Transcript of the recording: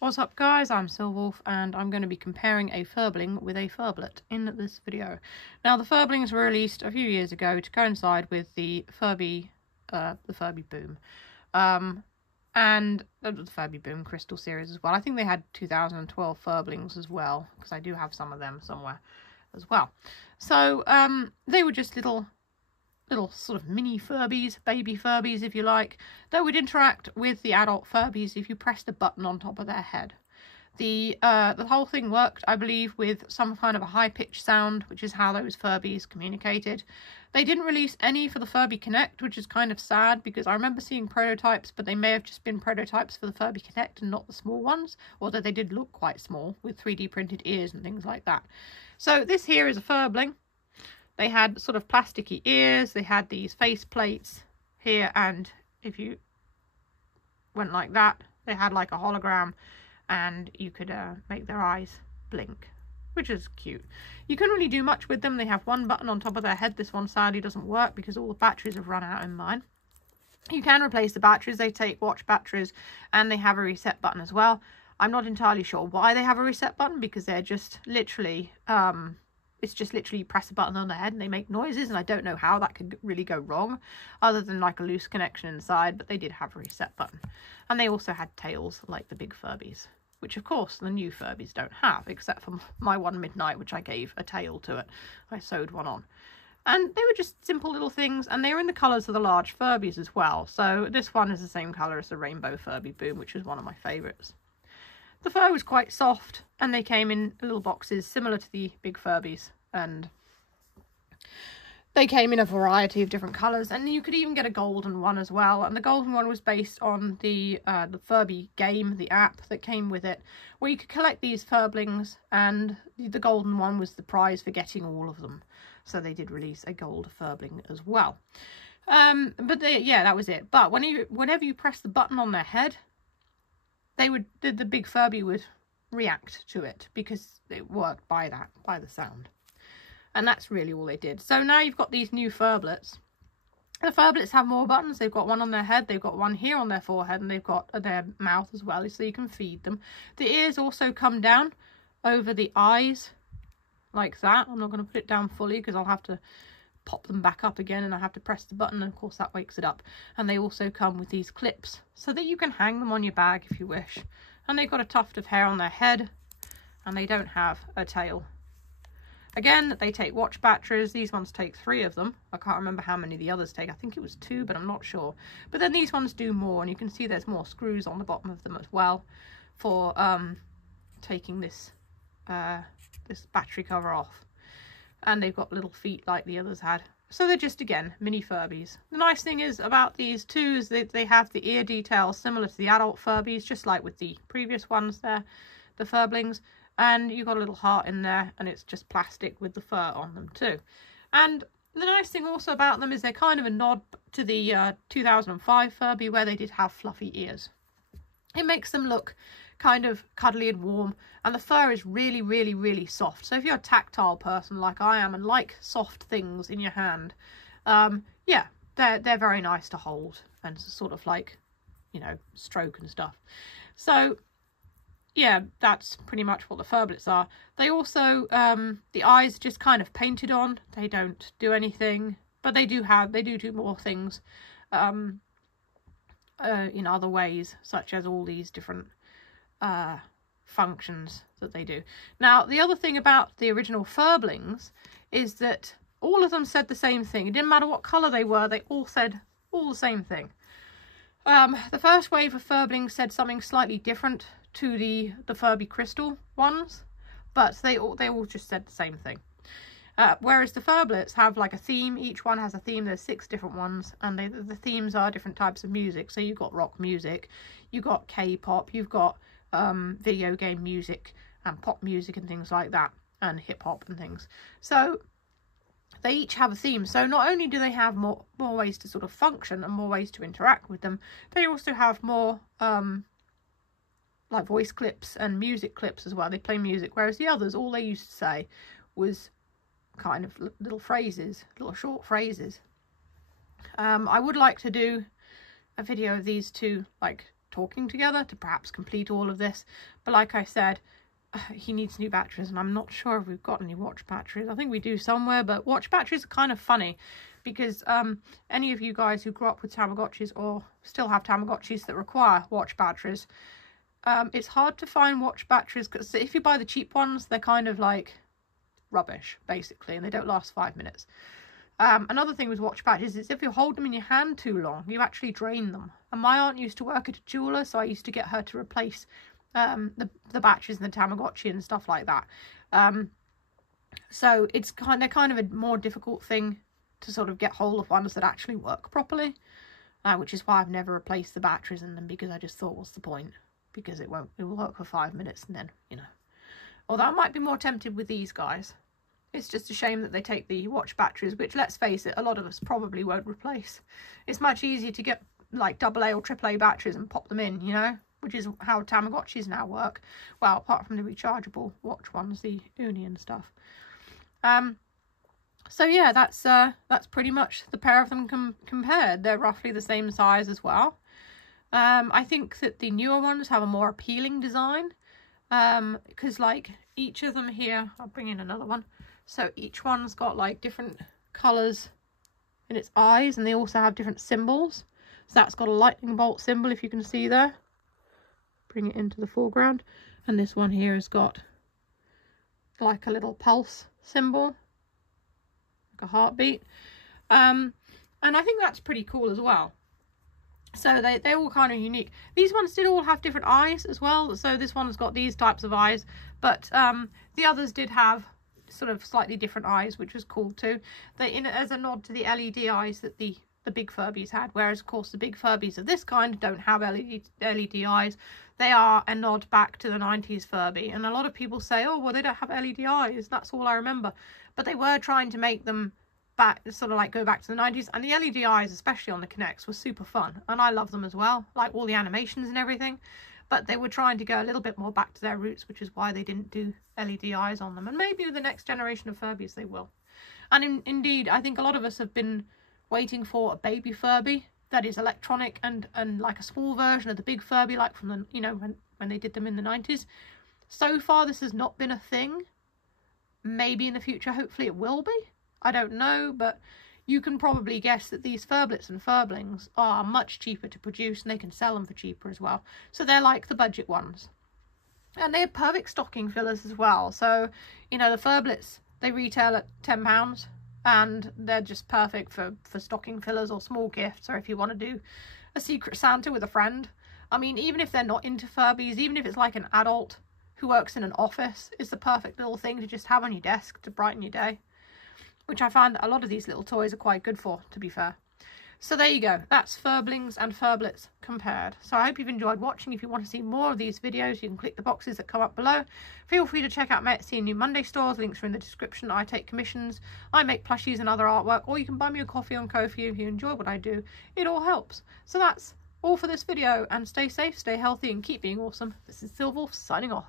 What's up guys, I'm Silwolf and I'm going to be comparing a Furbling with a Furblet in this video. Now the Furblings were released a few years ago to coincide with the Furby boom. And the Furby Boom Crystal series as well. I think they had 2012 Furblings as well, because I do have some of them somewhere as well. So they were just little sort of mini Furbies, baby Furbies if you like, that would interact with the adult Furbies if you pressed a button on top of their head. The whole thing worked, I believe, with some kind of a high-pitched sound, which is how those Furbies communicated. They didn't release any for the Furby Connect, which is kind of sad, because I remember seeing prototypes, but they may have just been prototypes for the Furby Connect and not the small ones, although they did look quite small, with 3D printed ears and things like that. So this here is a Furbling. They had sort of plasticky ears, they had these face plates here, and if you went like that, they had like a hologram, and you could make their eyes blink, which is cute. You couldn't really do much with them. They have one button on top of their head. This one sadly doesn't work because all the batteries have run out in mine. You can replace the batteries. They take watch batteries, and they have a reset button as well. I'm not entirely sure why they have a reset button, because they're just literally it's just literally you press a button on their head and they make noises, and I don't know how that could really go wrong other than like a loose connection inside, but they did have a reset button. And they also had tails like the big Furbies, which of course the new Furbies don't have, except for my one Midnight, which I gave a tail to it. I sewed one on. And they were just simple little things, and they were in the colours of the large Furbies as well. So this one is the same colour as the Rainbow Furby Boom, which is one of my favourites. The fur was quite soft, and they came in little boxes similar to the big Furbies, and they came in a variety of different colours, and you could even get a golden one as well. And the golden one was based on the Furby game, the app that came with it, where you could collect these Furblings, and the golden one was the prize for getting all of them. So they did release a gold Furbling as well. Yeah, that was it. But whenever you press the button on their head, the big Furby would react to it, because it worked by the sound. And that's really all they did. So now you've got these new Furblets. The Furblets have more buttons. They've got one on their head, they've got one here on their forehead, and they've got their mouth as well, so you can feed them. The ears also come down over the eyes like that. I'm not going to put it down fully because I'll have to pop them back up again, and I have to press the button, and of course that wakes it up. And they also come with these clips so that you can hang them on your bag if you wish. And they've got a tuft of hair on their head, and they don't have a tail. Again, they take watch batteries. These ones take 3 of them. I can't remember how many the others take. I think it was 2, but I'm not sure. But then these ones do more, and you can see there's more screws on the bottom of them as well for taking this this battery cover off. And they've got little feet like the others had. So they're just, again, mini Furbies. The nice thing is about these two is that they have the ear details similar to the adult Furbies, just like with the previous ones there, the Furblings. And you've got a little heart in there, and it's just plastic with the fur on them too. And the nice thing also about them is they're kind of a nod to the 2005 Furby, where they did have fluffy ears. It makes them look kind of cuddly and warm, and the fur is really, really, really soft. So if you're a tactile person like I am and like soft things in your hand, yeah, they're very nice to hold and sort of like, you know, stroke and stuff. So yeah, that's pretty much what the Furblets are. They also, the eyes are just kind of painted on. They don't do anything, but they do more things in other ways, such as all these different functions that they do. Now, the other thing about the original Furblings is that all of them said the same thing. It didn't matter what colour they were, they all said all the same thing. The first wave of Furblings said something slightly different to the Furby Crystal ones, but they all just said the same thing. Whereas the Furblets have like a theme. Each one has a theme. There's 6 different ones, and the themes are different types of music. So you've got rock music, you've got K-pop, you've got video game music and pop music and things like that, and hip-hop and things. So they each have a theme. So not only do they have more ways to sort of function and more ways to interact with them, they also have more like voice clips and music clips as well. They play music, whereas the others, all they used to say was kind of little phrases, little short phrases. I would like to do a video of these two, like talking together to perhaps complete all of this. But like I said, he needs new batteries, and I'm not sure if we've got any watch batteries. I think we do somewhere, but watch batteries are kind of funny because any of you guys who grew up with Tamagotchis or still have Tamagotchis that require watch batteries, it's hard to find watch batteries, because if you buy the cheap ones, they're kind of like rubbish basically, and they don't last 5 minutes. Another thing with watch batteries is if you hold them in your hand too long, you actually drain them. And my aunt used to work at a jeweler, so I used to get her to replace the batteries in the Tamagotchi and stuff like that. So it's kind of a more difficult thing to sort of get hold of ones that actually work properly, which is why I've never replaced the batteries in them, because I just thought, what's the point? Because it will work for 5 minutes and then, you know. Although I might be more tempted with these guys. It's just a shame that they take the watch batteries, which, let's face it, a lot of us probably won't replace. It's much easier to get like AA or AAA batteries and pop them in, you know, which is how Tamagotchis now work. Well, apart from the rechargeable watch ones, the Uni and stuff. So yeah, that's pretty much the pair of them compared. They're roughly the same size as well. I think that the newer ones have a more appealing design, because like each of them here, I'll bring in another one. So each one's got like different colours in its eyes, and they also have different symbols. So that's got a lightning bolt symbol, if you can see there. Bring it into the foreground. And this one here has got like a little pulse symbol, like a heartbeat. And I think that's pretty cool as well. So they're all kind of unique. These ones did all have different eyes as well. So this one's got these types of eyes, but the others did have sort of slightly different eyes, which was cool too. As a nod to the LED eyes that the big Furbies had, whereas of course the big Furbies of this kind don't have LED eyes. They are a nod back to the 90s Furby, and a lot of people say, oh well, they don't have LED eyes, that's all I remember. But they were trying to make them back, sort of like go back to the 90s, and the LED eyes, especially on the Kinects, were super fun, and I love them as well, like all the animations and everything. But they were trying to go a little bit more back to their roots, which is why they didn't do LED eyes on them. And maybe with the next generation of Furbies they will. And indeed, I think a lot of us have been waiting for a baby Furby that is electronic and like a small version of the big Furby, like from the, you know, when they did them in the 90s. So far this has not been a thing. Maybe in the future, hopefully it will be. I don't know, but you can probably guess that these Furblets and Furblings are much cheaper to produce, and they can sell them for cheaper as well. So they're like the budget ones. And they're perfect stocking fillers as well. So, you know, the Furblets, they retail at £10, and they're just perfect for stocking fillers or small gifts, or if you want to do a Secret Santa with a friend. I mean, even if they're not into Furbies, even if it's like an adult who works in an office, it's the perfect little thing to just have on your desk to brighten your day. Which I find a lot of these little toys are quite good for, to be fair. So there you go. That's Furblings and Furblets compared. So I hope you've enjoyed watching. If you want to see more of these videos, you can click the boxes that come up below. Feel free to check out my Etsy and New Monday stores. Links are in the description. I take commissions. I make plushies and other artwork. Or you can buy me a coffee on Ko-fi if you enjoy what I do. It all helps. So that's all for this video. And stay safe, stay healthy, and keep being awesome. This is Silverwolf signing off.